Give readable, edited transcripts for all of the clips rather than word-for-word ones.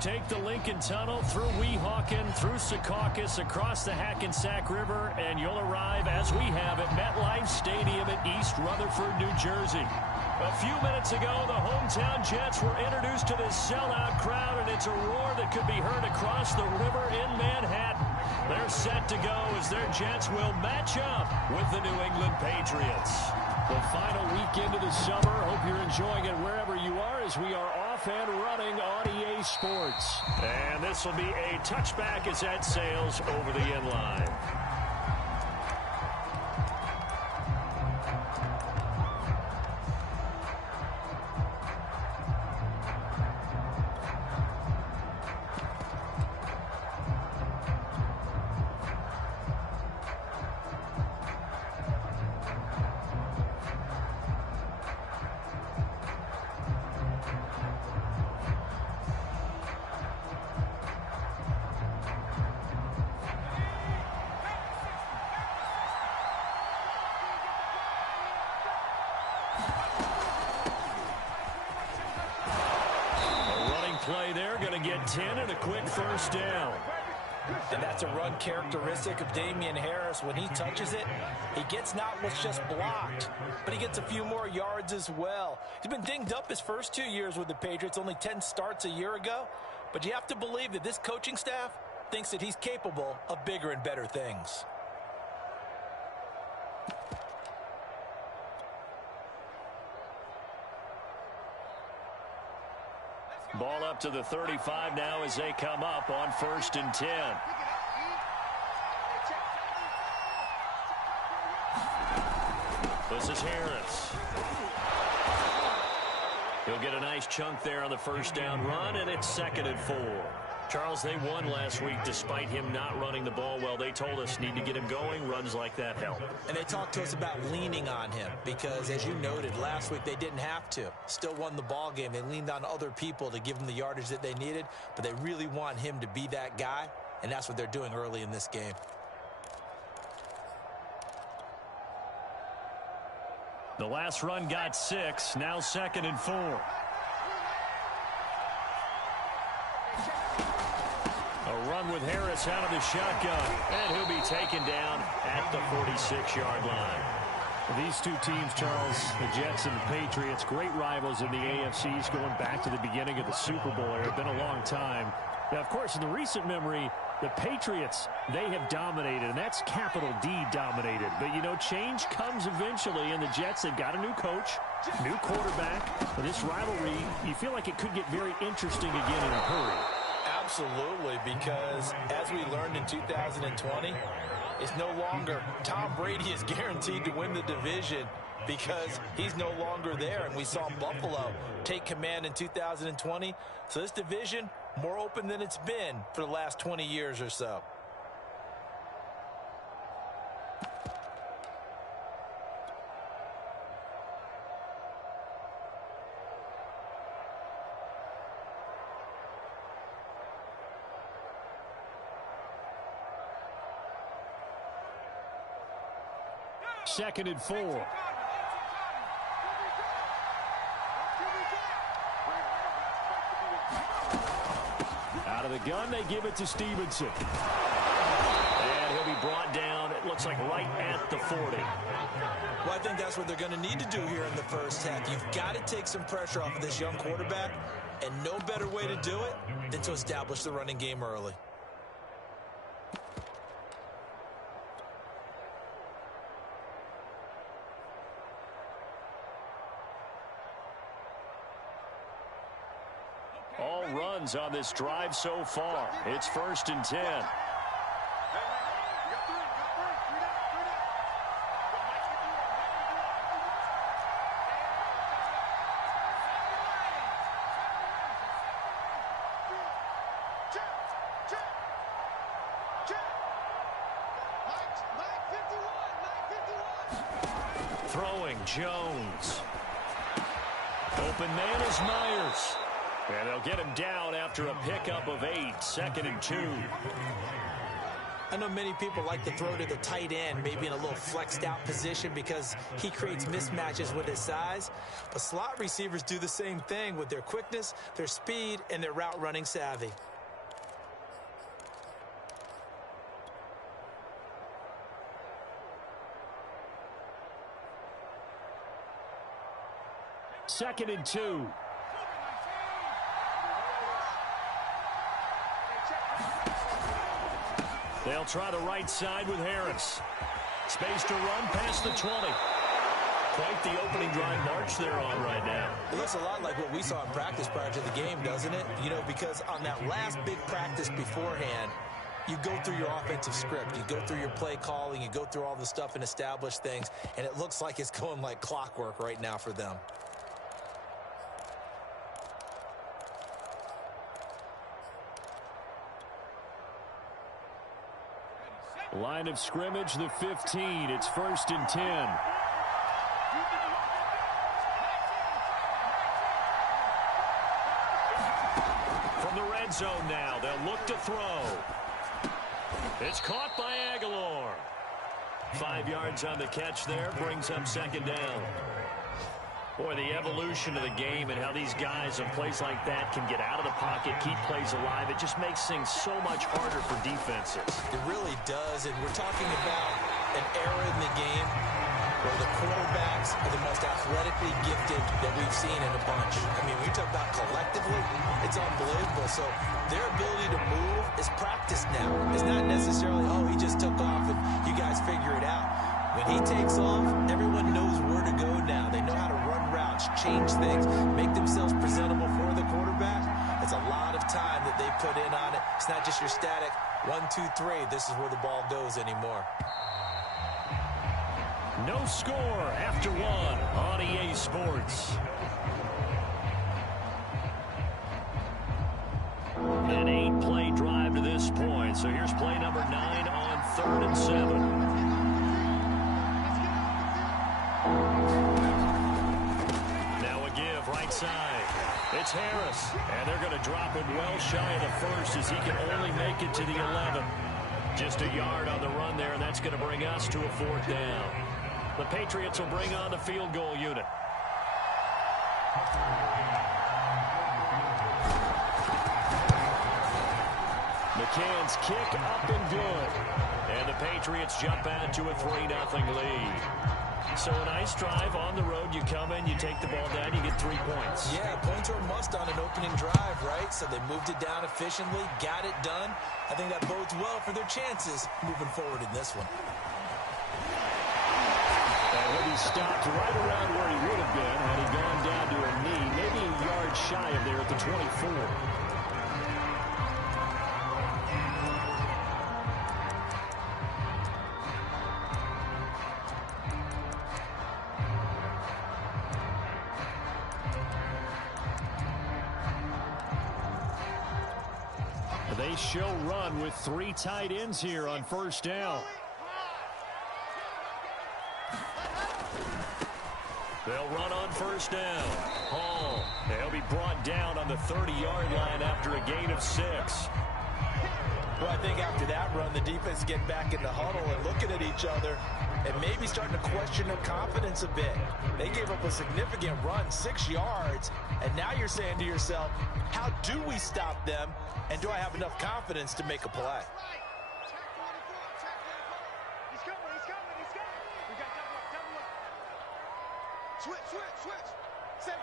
Take the Lincoln Tunnel through Weehawken, through Secaucus, across the Hackensack River, and you'll arrive, as we have, at MetLife Stadium in East Rutherford, New Jersey. A few minutes ago, the hometown Jets were introduced to this sellout crowd, and it's a roar that could be heard across the river in Manhattan. They're set to go as their Jets will match up with the New England Patriots. The final weekend of the summer. Hope you're enjoying it wherever you are as we are off and running on EA Sports. And this will be a touchback as that sails over the end line. Play there, going to get 10 and a quick first down. And that's a run characteristic of Damian Harris. When he touches it, he gets not what's just blocked, but he gets a few more yards as well. He's been dinged up his first 2 years with the Patriots, only 10 starts a year ago. But you have to believe that this coaching staff thinks that he's capable of bigger and better things. Ball up to the 35 now as they come up on 1st and 10. This is Harris. He'll get a nice chunk there on the first down run, and it's 2nd and 4. Charles, they won last week despite him not running the ball well. They told us need to get him going. Runs like that help. And they talked to us about leaning on him because, as you noted, last week they didn't have to. Still won the ball game. They leaned on other people to give them the yardage that they needed, but they really want him to be that guy, and that's what they're doing early in this game. The last run got 6. Now 2nd and 4. A run with Harris out of the shotgun, and he'll be taken down at the 46-yard line. These two teams, Charles, the Jets and the Patriots, great rivals in the AFCs going back to the beginning of the Super Bowl era. It's been a long time. Now, of course, in the recent memory, the Patriots, they have dominated, and that's capital D dominated. But, you know, change comes eventually, and the Jets, they've got a new coach, new quarterback. But this rivalry, you feel like it could get very interesting again in a hurry. Absolutely, because as we learned in 2020, it's no longer Tom Brady is guaranteed to win the division because he's no longer there. And we saw Buffalo take command in 2020. So this division, more open than it's been for the last 20 years or so. Second and 4. Out of the gun, they give it to Stevenson. And he'll be brought down, it looks like right at the 40. Well, I think that's what they're going to need to do here in the first half. You've got to take some pressure off of this young quarterback, and no better way to do it than to establish the running game early. All runs on this drive so far. It's 1st and 10. Throwing Jones. Open man is Myers. And they'll get him down after a pickup of 8. 2nd and 2. I know many people like to throw to the tight end, maybe in a little flexed out position because he creates mismatches with his size. But slot receivers do the same thing with their quickness, their speed, and their route running savvy. Second and 2. They'll try the right side with Harris. Space to run past the 20. Quite the opening drive march they're on right now. It looks a lot like what we saw in practice prior to the game, doesn't it? You know, because on that last big practice beforehand, you go through your offensive script. You go through your play calling. You go through all the stuff and establish things. And it looks like it's going like clockwork right now for them. Line of scrimmage, the 15. It's 1st and 10. From the red zone now, they'll look to throw. It's caught by Aguilar. 5 yards on the catch there, brings up 2nd down. Boy, the evolution of the game and how these guys in plays like that can get out of the pocket, keep plays alive, it just makes things so much harder for defenses. It really does, and we're talking about an era in the game where the quarterbacks are the most athletically gifted that we've seen in a bunch. I mean, when you talk about collectively, it's unbelievable. So their ability to move is practiced now. It's not necessarily, oh, he just took off and you guys figure it out. When he takes off, everyone knows where to go now. They know how to run routes, change things, make themselves presentable for the quarterback. It's a lot of time that they put in on it. It's not just your static 1, 2, 3. This is where the ball goes anymore. No score after 1 on EA Sports. An 8-play drive to this point. So here's play number 9 on 3rd and 7. Right side. It's Harris. And they're going to drop him well shy of the 1st as he can only make it to the 11. Just a yard on the run there, and that's going to bring us to a 4th down. The Patriots will bring on the field goal unit. McCann's kick up and good. And the Patriots jump out to a 3-0 lead. So a nice drive on the road. You come in, you take the ball down, you get 3 points. Yeah, points are a must on an opening drive, right? So they moved it down efficiently, got it done. I think that bodes well for their chances moving forward in this one. And when he stopped right around where he would have been had he gone down to a knee, maybe a yard shy of there at the 24. They show run with 3 tight ends here on 1st down. They'll run on 1st down. Hall. They'll be brought down on the 30-yard line after a gain of 6. Well, I think after that run, the defense getting back in the huddle and looking at each other and maybe starting to question their confidence a bit. They gave up a significant run, 6 yards, and now you're saying to yourself, how do we stop them, and do I have enough confidence to make a play? He's coming. We got double up. Switch. Set it.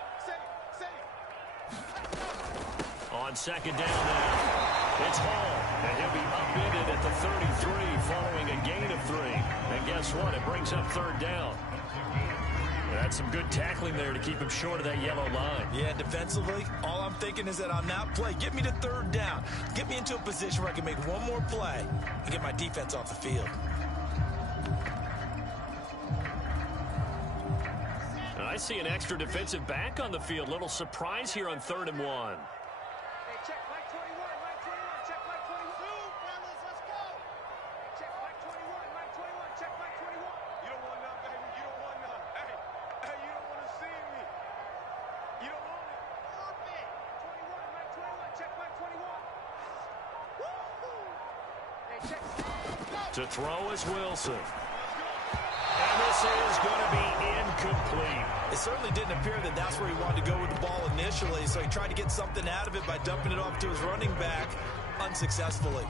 On 2nd down now, it's Hall, and he'll be upended at the 33 following a gain of 3. And guess what? It brings up 3rd down. That's some good tackling there to keep him short of that yellow line. Yeah, defensively, all I'm thinking is that on that play, get me to 3rd down. Get me into a position where I can make one more play and get my defense off the field. I see an extra defensive back on the field. Little surprise here on 3rd and 1. Hey, check Mike 21. Check Mike 21. Fellas, let's go. Check Mike 21. Check Mike 21. You don't want none, baby. You don't want none. Hey, you don't want to see me. You don't want it. Perfect. 21, Mike 21. Check Mike 21. Woo! Hey, check. To throw is Wilson. And this is going to be incomplete. It certainly didn't appear that that's where he wanted to go with the ball initially, so he tried to get something out of it by dumping it off to his running back unsuccessfully.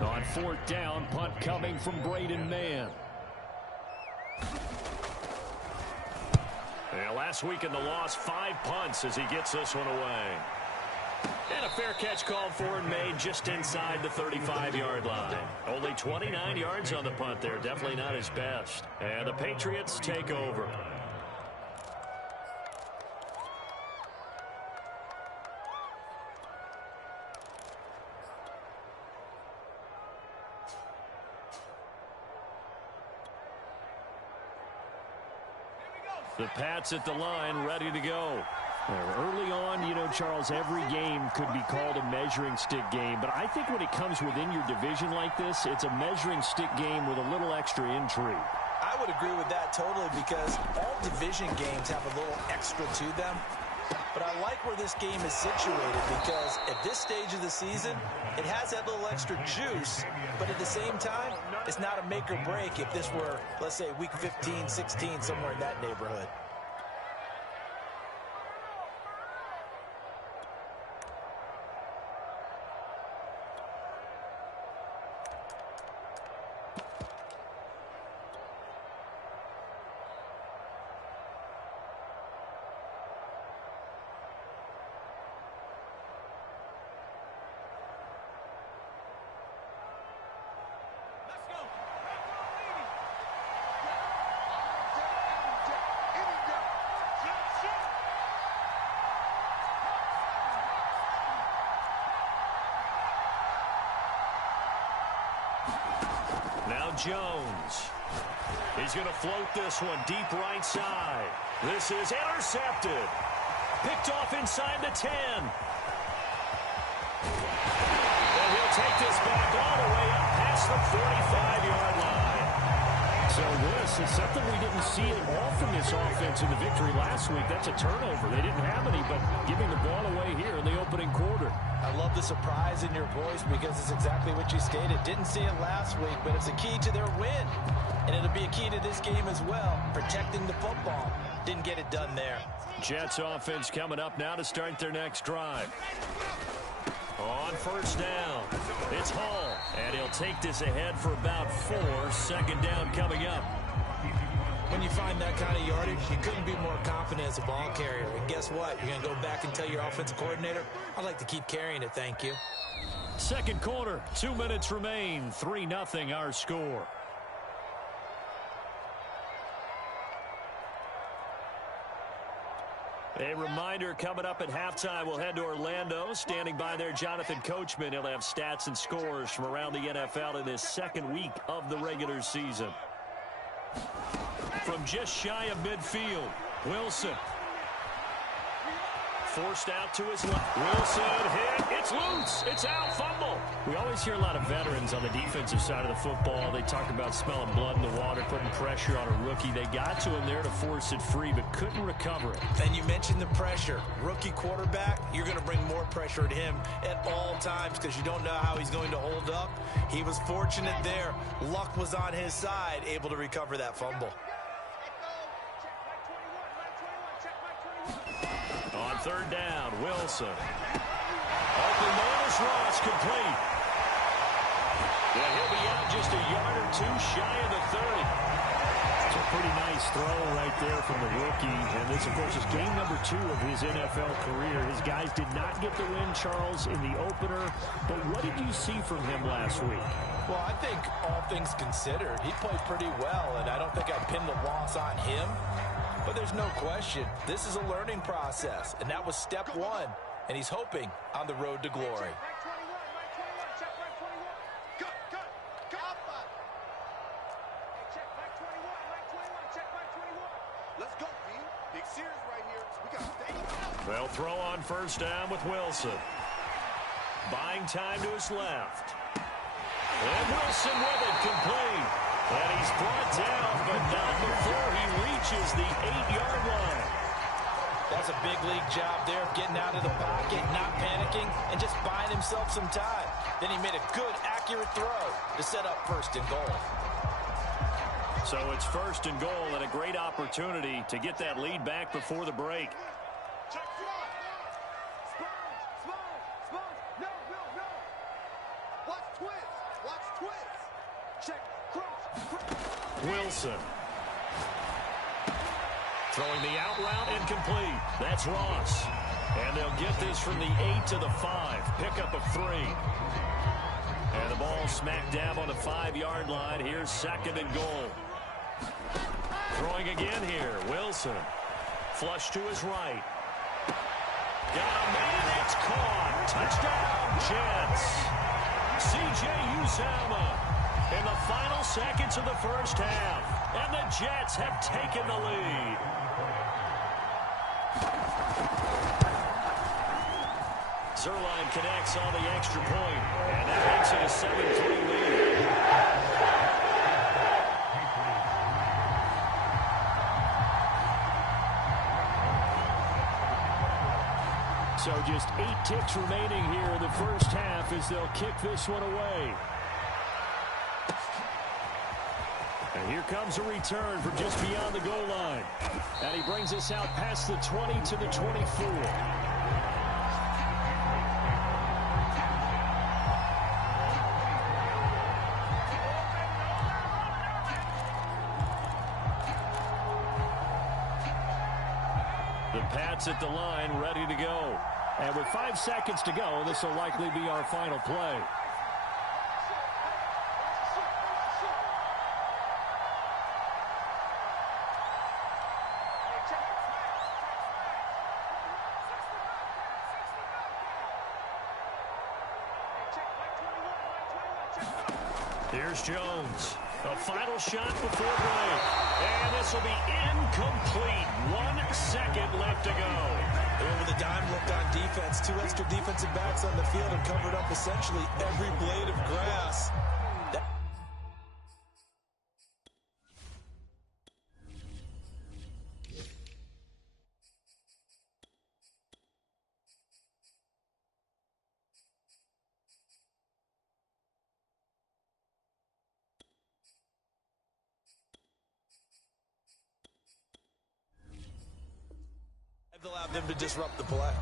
On fourth down, punt coming from Braden Mann. And last week in the loss, 5 punts as he gets this one away. And a fair catch called for and made just inside the 35-yard line. Only 29 yards on the punt there. Definitely not his best. And the Patriots take over. The Pats at the line, ready to go. Early on, you know, Charles, every game could be called a measuring stick game. But I think when it comes within your division like this, it's a measuring stick game with a little extra intrigue. I would agree with that totally because all division games have a little extra to them. But I like where this game is situated because at this stage of the season, it has that little extra juice. But at the same time, it's not a make or break if this were, let's say, week 15, 16, somewhere in that neighborhood. Now Jones. He's going to float this one deep right side. This is intercepted. Picked off inside the 10. And he'll take this back all the way up past the 45-yard line. So this is something we didn't see at all from this offense in the victory last week. That's a turnover. They didn't have any, but giving the ball away here in the opening quarter. I love the surprise in your voice because it's exactly what you stated. Didn't see it last week, but it's a key to their win. And it'll be a key to this game as well, protecting the football. Didn't get it done there. Jets offense coming up now to start their next drive. On first down, it's Hall, and he'll take this ahead for about 4. Second down coming up. When you find that kind of yardage, you couldn't be more confident as a ball carrier. And guess what? You're going to go back and tell your offensive coordinator, I'd like to keep carrying it, thank you. Second quarter, 2 minutes remain, 3-0 our score. A reminder coming up at halftime, we'll head to Orlando. Standing by there, Jonathan Coachman. He'll have stats and scores from around the NFL in this second week of the regular season. From just shy of midfield, Wilson. Forced out to his left. Wilson hit. It's loose. It's out. Fumble. We always hear a lot of veterans on the defensive side of the football. They talk about smelling blood in the water, putting pressure on a rookie. They got to him there to force it free, but couldn't recover it. And you mentioned the pressure. Rookie quarterback, you're going to bring more pressure at him at all times because you don't know how he's going to hold up. He was fortunate there. Luck was on his side, able to recover that fumble. On third down, Wilson. Open man is Ross, complete. Yeah, he'll be out just a yard or two shy of the 30. It's a pretty nice throw right there from the rookie. And this, of course, is game number 2 of his NFL career. His guys did not get the win, Charles, in the opener. But what did you see from him last week? Well, I think all things considered, he played pretty well, and I don't think I'd pin the loss on him. But there's no question, this is a learning process, and that was step 1, and he's hoping on the road to glory. They'll throw on first down with Wilson. Buying time to his left. And Wilson with it, complete. And he's brought down, but not before he reaches the 8-yard line. That's a big league job there of getting out of the pocket, not panicking, and just buying himself some time. Then he made a good, accurate throw to set up first and goal. So it's first and goal and a great opportunity to get that lead back before the break. Wilson. Throwing the out route incomplete. That's Ross. And they'll get this from the 8 to the 5. Pickup of 3. And the ball smack dab on the 5-yard line. Here's second and goal. Throwing again here. Wilson. Flush to his right. Got a man. It's caught. Touchdown, Jets. C.J. Uzomah in the final seconds of the first half. And the Jets have taken the lead. Zerline connects on the extra point, and that makes it a 7-3 lead. So just 8 ticks remaining here in the first half as they'll kick this one away. And here comes a return from just beyond the goal line. And he brings us out past the 20 to the 24. The Pats at the line, ready to go. And with 5 seconds to go, this will likely be our final play. Here's Jones. A final shot before break. And this will be incomplete. 1 second left to go. Over the dime looked on defense. 2 extra defensive backs on the field and covered up essentially every blade of grass. Allowed them to disrupt the play.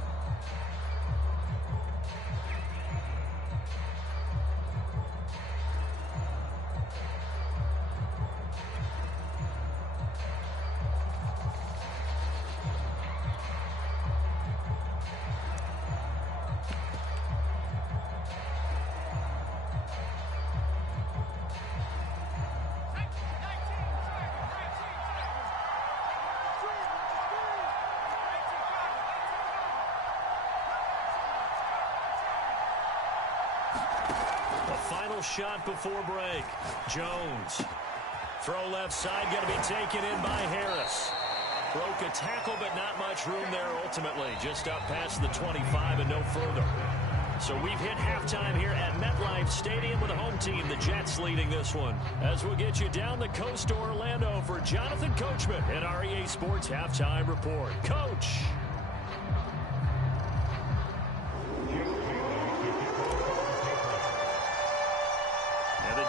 Final shot before break. Jones. Throw left side, going to be taken in by Harris. Broke a tackle, but not much room there ultimately. Just up past the 25 and no further. So we've hit halftime here at MetLife Stadium with a home team, the Jets, leading this one. As we'll get you down the coast to Orlando for Jonathan Coachman and our EA Sports Halftime Report. Coach.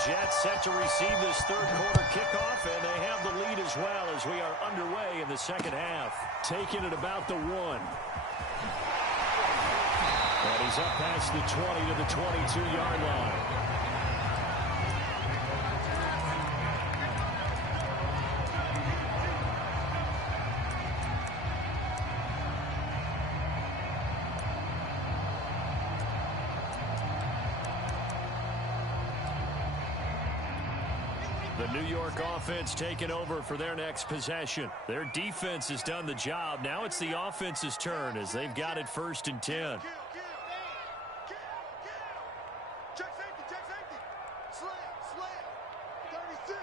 Jets set to receive this third quarter kickoff, and they have the lead as well as we are underway in the second half. Taking it about the 1. And he's up past the 20 to the 22-yard line. The New York offense taking over for their next possession. Their defense has done the job. Now it's the offense's turn as they've got it 1st and 10. Check safety. Slam. 36.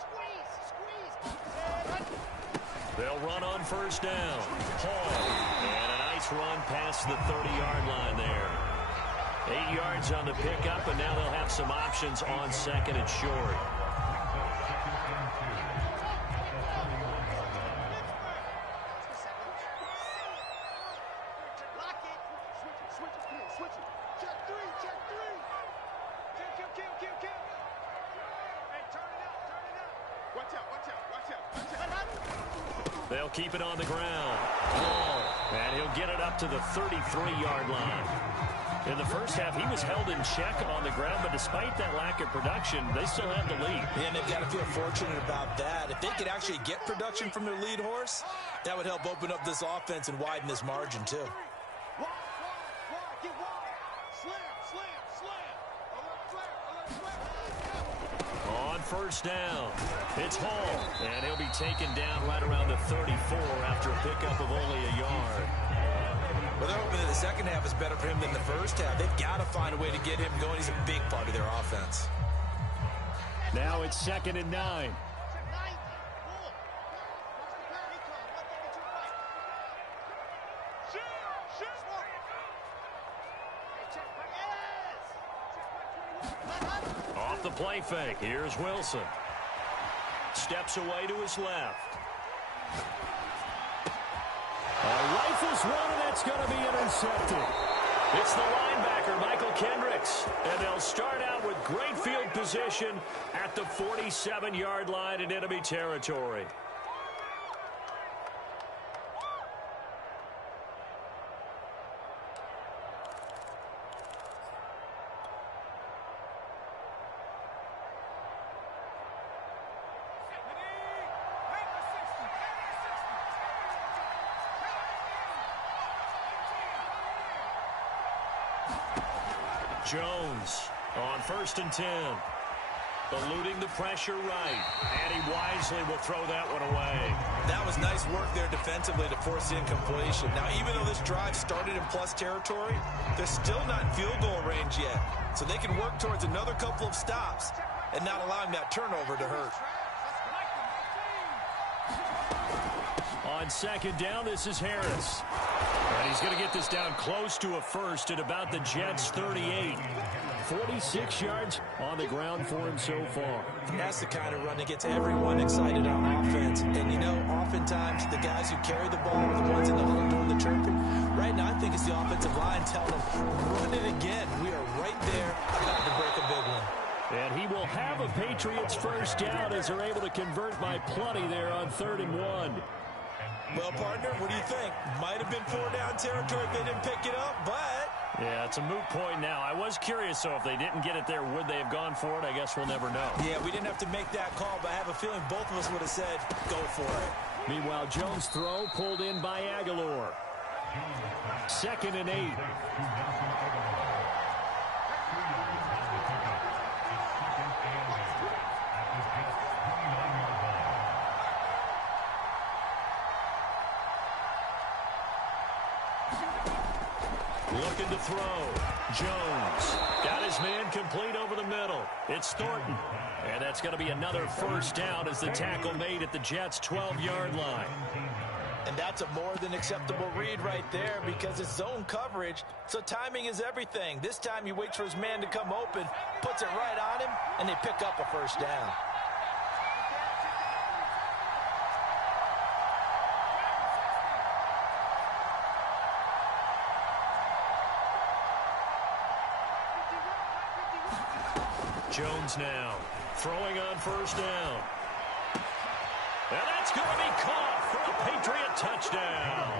Squeeze. They'll run on first down. Hall. And a nice run past the 30-yard line there. 8 yards on the pickup, and now they'll have some options on second and short. They'll keep it on the ground. And he'll get it up to the 33-yard line. In the first half, he was held in check on the ground, but despite that lack of production, they still have the lead. And they've got to feel fortunate about that. If they could actually get production from their lead horse, that would help open up this offense and widen this margin, too. On first down, it's Hall, and he'll be taken down right around the 34 after a pickup of only a yard. Well, they're hoping that the second half is better for him than the first half. They've got to find a way to get him going. He's a big part of their offense. Now it's 2nd and 9. Off the play fake, here's Wilson. Steps away to his left. Rifles one, and that's going to be intercepted. It's the linebacker, Michael Kendricks. And they'll start out with great field position at the 47-yard line in enemy territory. Jones on 1st and 10. Eluding the pressure right. And he wisely will throw that one away. That was nice work there defensively to force the incompletion. Now, even though this drive started in plus territory, they're still not in field goal range yet. So they can work towards another couple of stops and not allowing that turnover to hurt. On 2nd down, this is Harris. And he's going to get this down close to a first at about the Jets' 38. 46 yards on the ground for him so far. That's the kind of run that gets everyone excited on offense. And, you know, oftentimes the guys who carry the ball are the ones in the huddle doing the chirping. Right now, I think it's the offensive line telling them, run it again. We are right there about to break a big one. And he will have a Patriots first down as they're able to convert by plenty there on 3rd and 1. Well, partner, what do you think? Might have been 4-down territory if they didn't pick it up, but... Yeah, it's a moot point now. I was curious, so if they didn't get it there, would they have gone for it? I guess we'll never know. Yeah, we didn't have to make that call, but I have a feeling both of us would have said, go for it. Meanwhile, Jones' throw pulled in by Aguilar. 2nd and 8. Looking to throw. Jones got his man complete over the middle. It's Thornton. And that's going to be another first down as the tackle made at the Jets' 12-yard line. And that's a more than acceptable read right there because it's zone coverage, so timing is everything. This time he waits for his man to come open, puts it right on him, and they pick up a first down. Jones now throwing on first down. And that's going to be caught for a Patriot touchdown.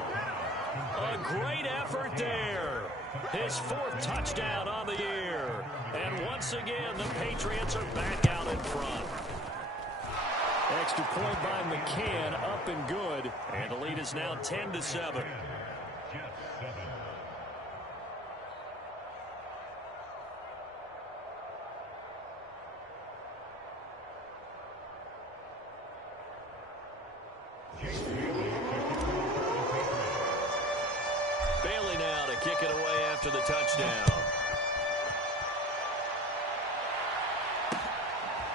A great effort there. His 4th touchdown on the year. And once again, the Patriots are back out in front. Extra point by McCann, up and good. And the lead is now 10-7. Bailey now to kick it away after the touchdown.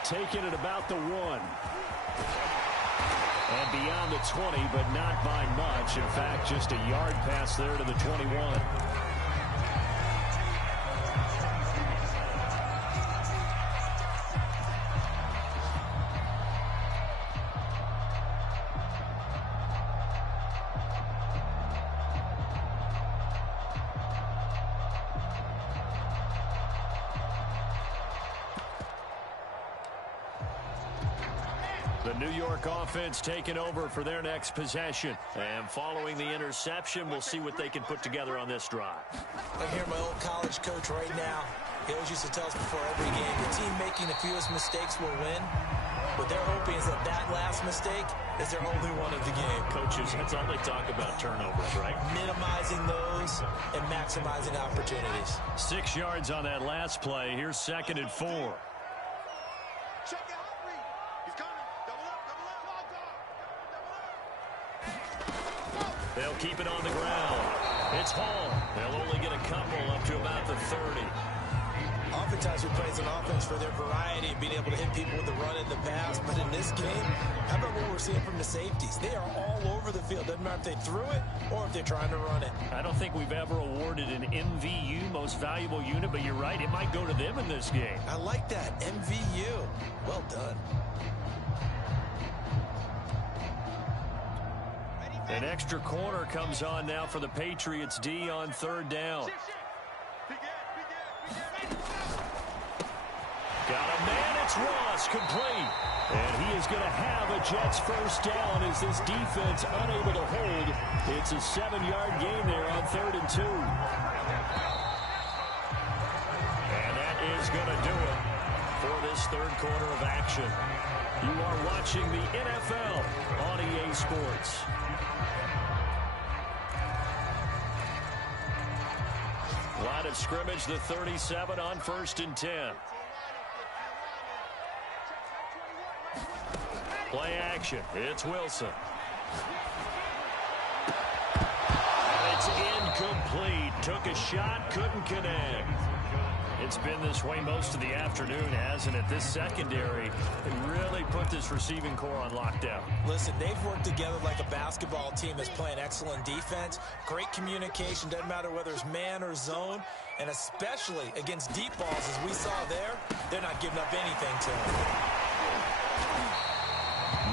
Taking it about the 1. And beyond the 20, but not by much. In fact, just a yard pass there to the 21. The New York offense taking over for their next possession. And following the interception, we'll see what they can put together on this drive. I hear my old college coach right now. He always used to tell us before every game, the team making the fewest mistakes will win. What they're hoping is that that last mistake is their only one of the game. Coaches, that's all they talk about, turnovers, right? Minimizing those and maximizing opportunities. 6 yards on that last play. Here's 2nd and 4. Check it out, Reed. He's coming. Double up, double up. Double up. They'll keep it on the ground. It's Hall. They'll only get a couple up to about the 30. Oftentimes we praise an offense for their variety and being able to hit people with the run and the pass. But in this game, how about what we're seeing from the safeties? They are all over the field. Doesn't matter if they threw it or if they're trying to run it. I don't think we've ever awarded an MVU, most valuable unit, but you're right, it might go to them in this game. I like that. MVU. Well done. An extra corner comes on now for the Patriots D on 3rd down. Got a man, it's Ross, complete. And he is going to have a Jets first down as this defense unable to hold. It's a 7-yard gain there on 3rd and 2. And that is going to do it for this 3rd quarter of action. You are watching the NFL on EA Sports. Line of scrimmage, the 37 on 1st and 10. Play action. It's Wilson. It's incomplete. Took a shot, couldn't connect. It's been this way most of the afternoon, hasn't it? This secondary really put this receiving core on lockdown. Listen, they've worked together like a basketball team that's playing excellent defense. Great communication. Doesn't matter whether it's man or zone. And especially against deep balls, as we saw there, they're not giving up anything to them.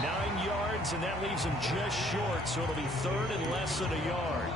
9 yards, and that leaves them just short, so it'll be 3rd and less than a yard.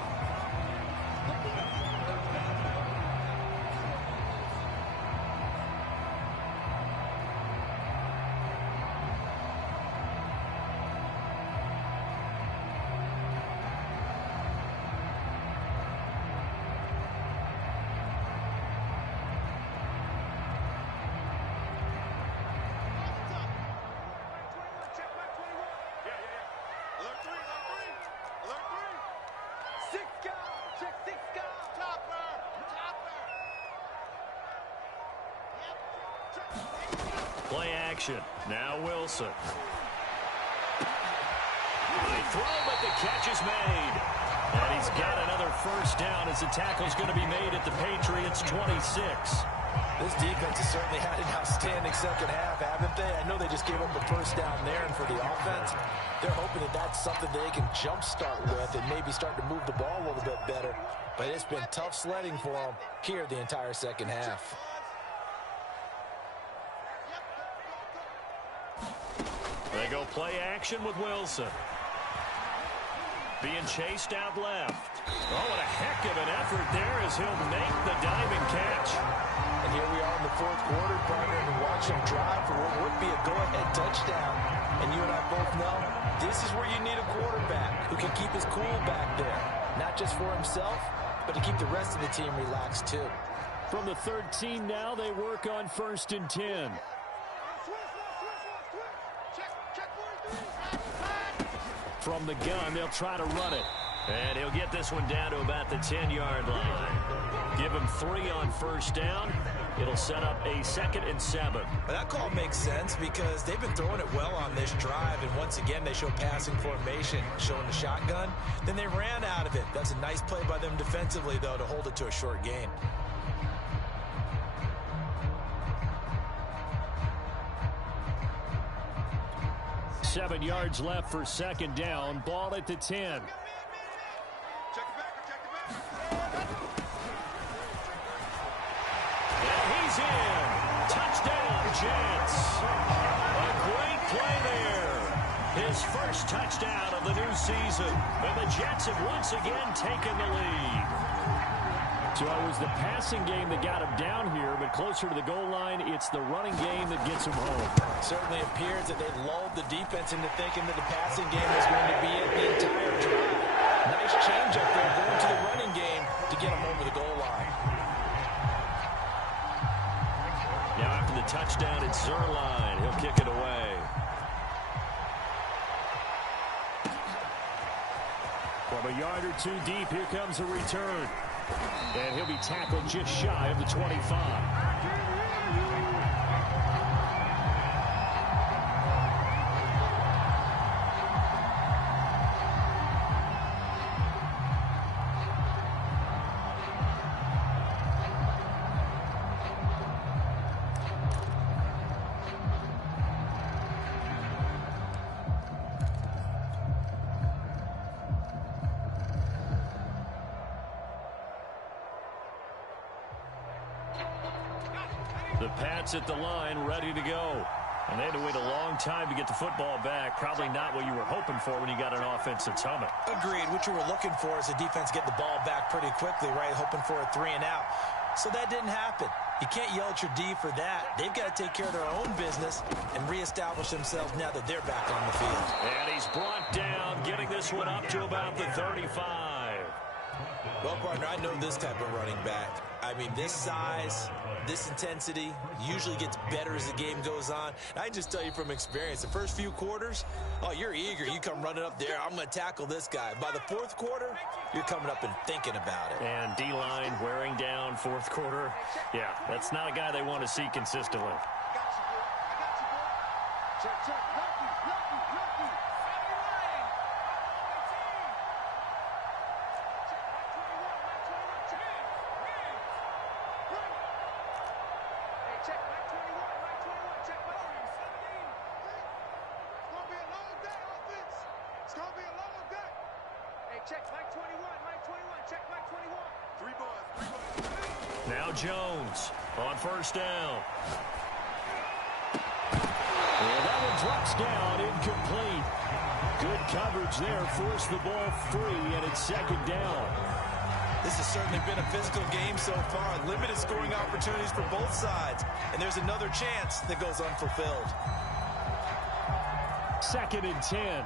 Play action. Now Wilson. They throw, but the catch is made. And he's got another first down as the tackle's going to be made at the Patriots' 26. This defense has certainly had an outstanding second half, haven't they? I know they just gave up a first down there, and for the offense, they're hoping that that's something they can jumpstart with and maybe start to move the ball a little bit better. But it's been tough sledding for them here the entire second half. They go play action with Wilson. Being chased out left. Oh, what a heck of an effort there as he'll make the diving catch. And here we are in the 4th quarter, partner, and watch him drive for what would be a go-ahead touchdown. And you and I both know this is where you need a quarterback who can keep his cool back there. Not just for himself, but to keep the rest of the team relaxed too. From the 13 now, they work on 1st and 10. From the gun, they'll try to run it. And he'll get this one down to about the 10-yard line. Give him 3 on first down. It'll set up a 2nd and 7. That call makes sense because they've been throwing it well on this drive. And once again, they show passing formation, showing the shotgun. Then they ran out of it. That's a nice play by them defensively, though, to hold it to a short gain. Seven yards left for 2nd down. Ball at the 10. And he's in. Touchdown, Jets. A great play there. His first touchdown of the new season. And the Jets have once again taken the lead. So it was the passing game that got him down here, but closer to the goal line, it's the running game that gets him home. It certainly appears that they lulled the defense into thinking that the passing game was going to be it the entire drive. Nice change up there going to the running game to get him over the goal line. Now after the touchdown, it's Zerline. He'll kick it away. From a yard or two deep, here comes a return. And he'll be tackled just shy of the 25. The Pats at the line, ready to go. And they had to wait a long time to get the football back. Probably not what you were hoping for when you got an offense that's humming. Agreed. What you were looking for is the defense get the ball back pretty quickly, right? Hoping for a 3 and out. So that didn't happen. You can't yell at your D for that. They've got to take care of their own business and reestablish themselves now that they're back on the field. And he's brought down, getting this one up to about the 35. Well, partner, I know this type of running back. I mean, this size, this intensity usually gets better as the game goes on. And I can just tell you from experience, the first few quarters, oh, you're eager. You come running up there, I'm going to tackle this guy. By the fourth quarter, you're coming up and thinking about it. And D-line wearing down fourth quarter. Yeah, that's not a guy they want to see consistently. Check. Lucky. Check Mike 21. Check Mike 17. It's going to be a long day, offense. It's going to be a long day. Hey, check Mike 21. Check Mike 21. 3 bars. Now Jones on first down. Well, that one drops down, incomplete. Good coverage there, forced the ball free, and it's second down. This has certainly been a physical game so far. Limited scoring opportunities for both sides. And there's another chance that goes unfulfilled. 2nd and 10.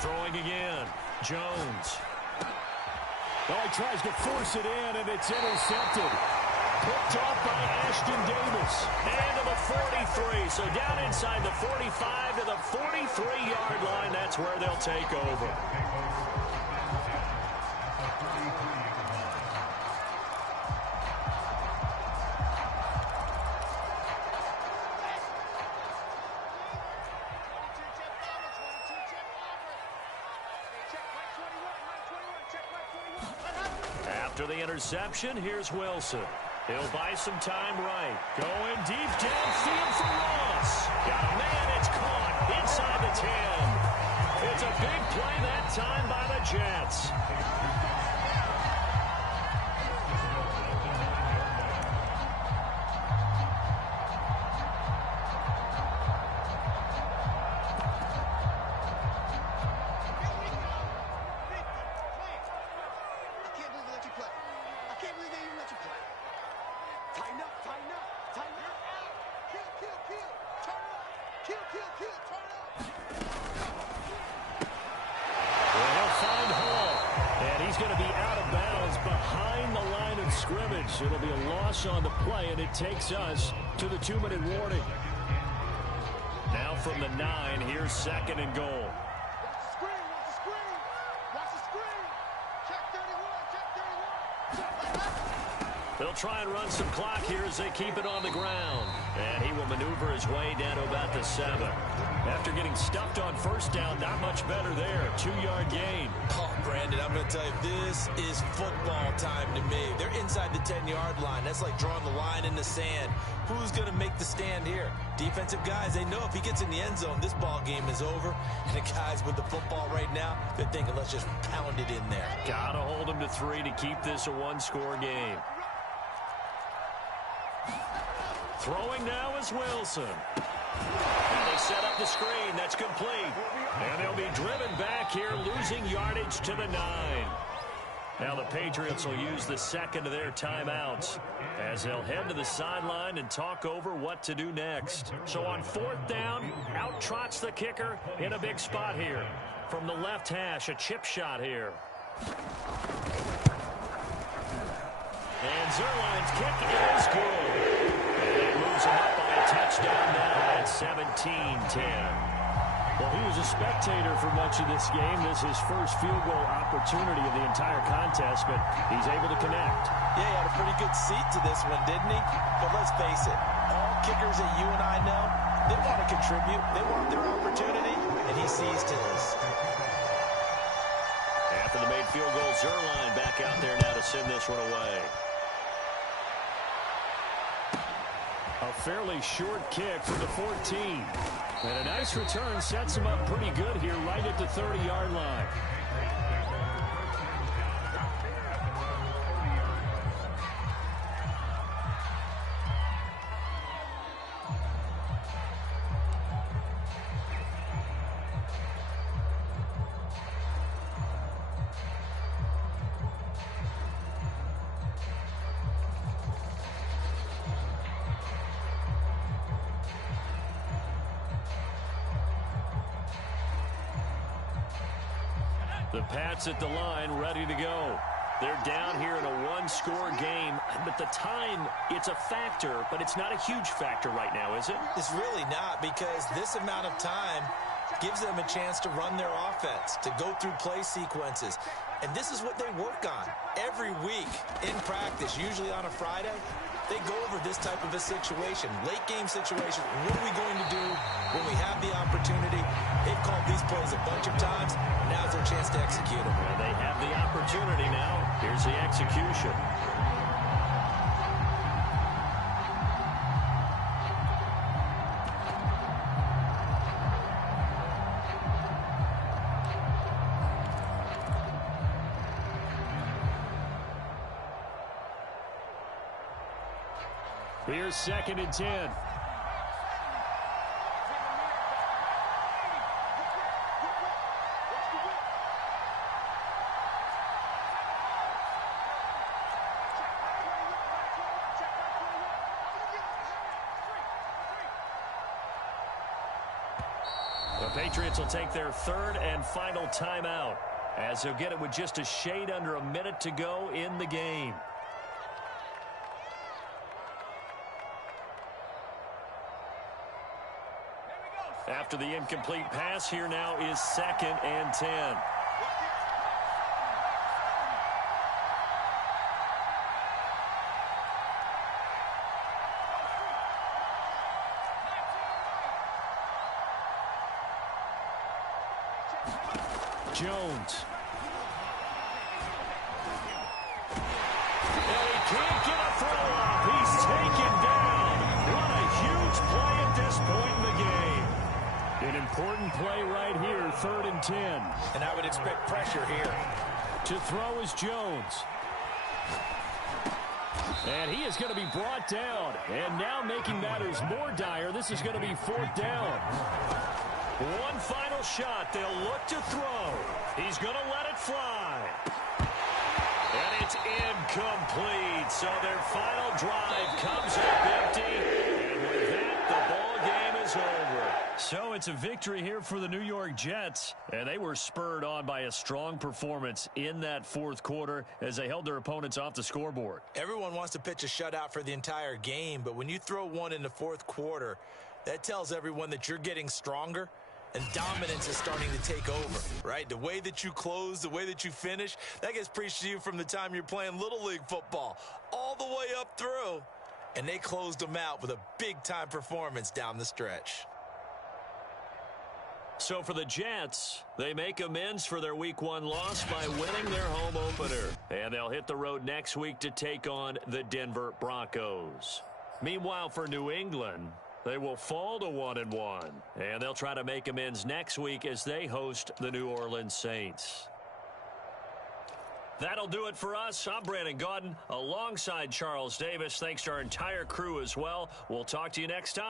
Throwing again. Jones. Oh, he tries to force it in, and it's intercepted. Picked off by Ashton Davis. And to the 43. So down inside the 45 to the 43-yard line. That's where they'll take over. After the interception, here's Wilson. He'll buy some time right. Going deep downfield for Ross. Got a man, it's caught inside the 10. It's a big play that time by the Jets. It'll be a loss on the play, and it takes us to the 2-minute warning. Now from the 9, here's 2nd and goal. Watch the screen. Check 31. They'll try and run some clock here as they keep it on the ground. And he will maneuver his way down to about the 7. After getting stuffed on first down, not much better there. 2-yard gain. Oh, Brandon, I'm going to tell you, this is football time to me. They're inside the 10-yard line. That's like drawing the line in the sand. Who's going to make the stand here? Defensive guys, they know if he gets in the end zone, this ball game is over. And the guys with the football right now, they're thinking, let's just pound it in there. Got to hold him to 3 to keep this a 1-score game. Throwing now is Wilson. Now they set up the screen. That's complete. And they'll be driven back here, losing yardage to the 9. Now the Patriots will use the second of their timeouts as they'll head to the sideline and talk over what to do next. So on 4th down, out trots the kicker in a big spot here. From the left hash, a chip shot here. And Zerline's kick is good. And it moves him up by a touchdown now at 17-10. Well, he was a spectator for much of this game. This is his first field goal opportunity of the entire contest, but he's able to connect. Yeah, he had a pretty good seat to this one, didn't he? But let's face it, all kickers that you and I know, they want to contribute. They want their opportunity, and he seized his. After the made field goal, Zerline back out there now to send this one away. A fairly short kick from the 14. And a nice return sets him up pretty good here right at the 30-yard line. The Pats at the line, ready to go. They're down here in a one-score game, but the time, it's a factor, but it's not a huge factor right now, is it? It's really not, because this amount of time gives them a chance to run their offense, to go through play sequences. And this is what they work on every week in practice, usually on a Friday. They go over this type of a situation, late game situation. What are we going to do when we have the opportunity? They've called these plays a bunch of times. Now's their chance to execute them. And they have the opportunity now. Here's the execution. Here's 2nd and 10. The Patriots will take their 3rd and final timeout as they'll get it with just a shade under a minute to go in the game. After the incomplete pass, here now is 2nd and 10. Jones. And he can't get a throw off. He's taken down. What a huge play at this point in the game. An important play right here, 3rd and 10. And I would expect pressure here. To throw is Jones. And he is going to be brought down. And now making matters more dire, this is going to be 4th down. One final shot. They'll look to throw. He's going to let it fly. And it's incomplete. So their final drive comes up empty. And with that, the ball game is over. So it's a victory here for the New York Jets. And they were spurred on by a strong performance in that 4th quarter as they held their opponents off the scoreboard. Everyone wants to pitch a shutout for the entire game, but when you throw one in the 4th quarter, that tells everyone that you're getting stronger. And dominance is starting to take over, right? The way that you close, the way that you finish, that gets preached to you from the time you're playing Little League football all the way up through. And they closed them out with a big-time performance down the stretch. So for the Jets, they make amends for their Week 1 loss by winning their home opener. And they'll hit the road next week to take on the Denver Broncos. Meanwhile, for New England, they will fall to 1-1, and they'll try to make amends next week as they host the New Orleans Saints. That'll do it for us. I'm Brandon Gaudin alongside Charles Davis. Thanks to our entire crew as well. We'll talk to you next time.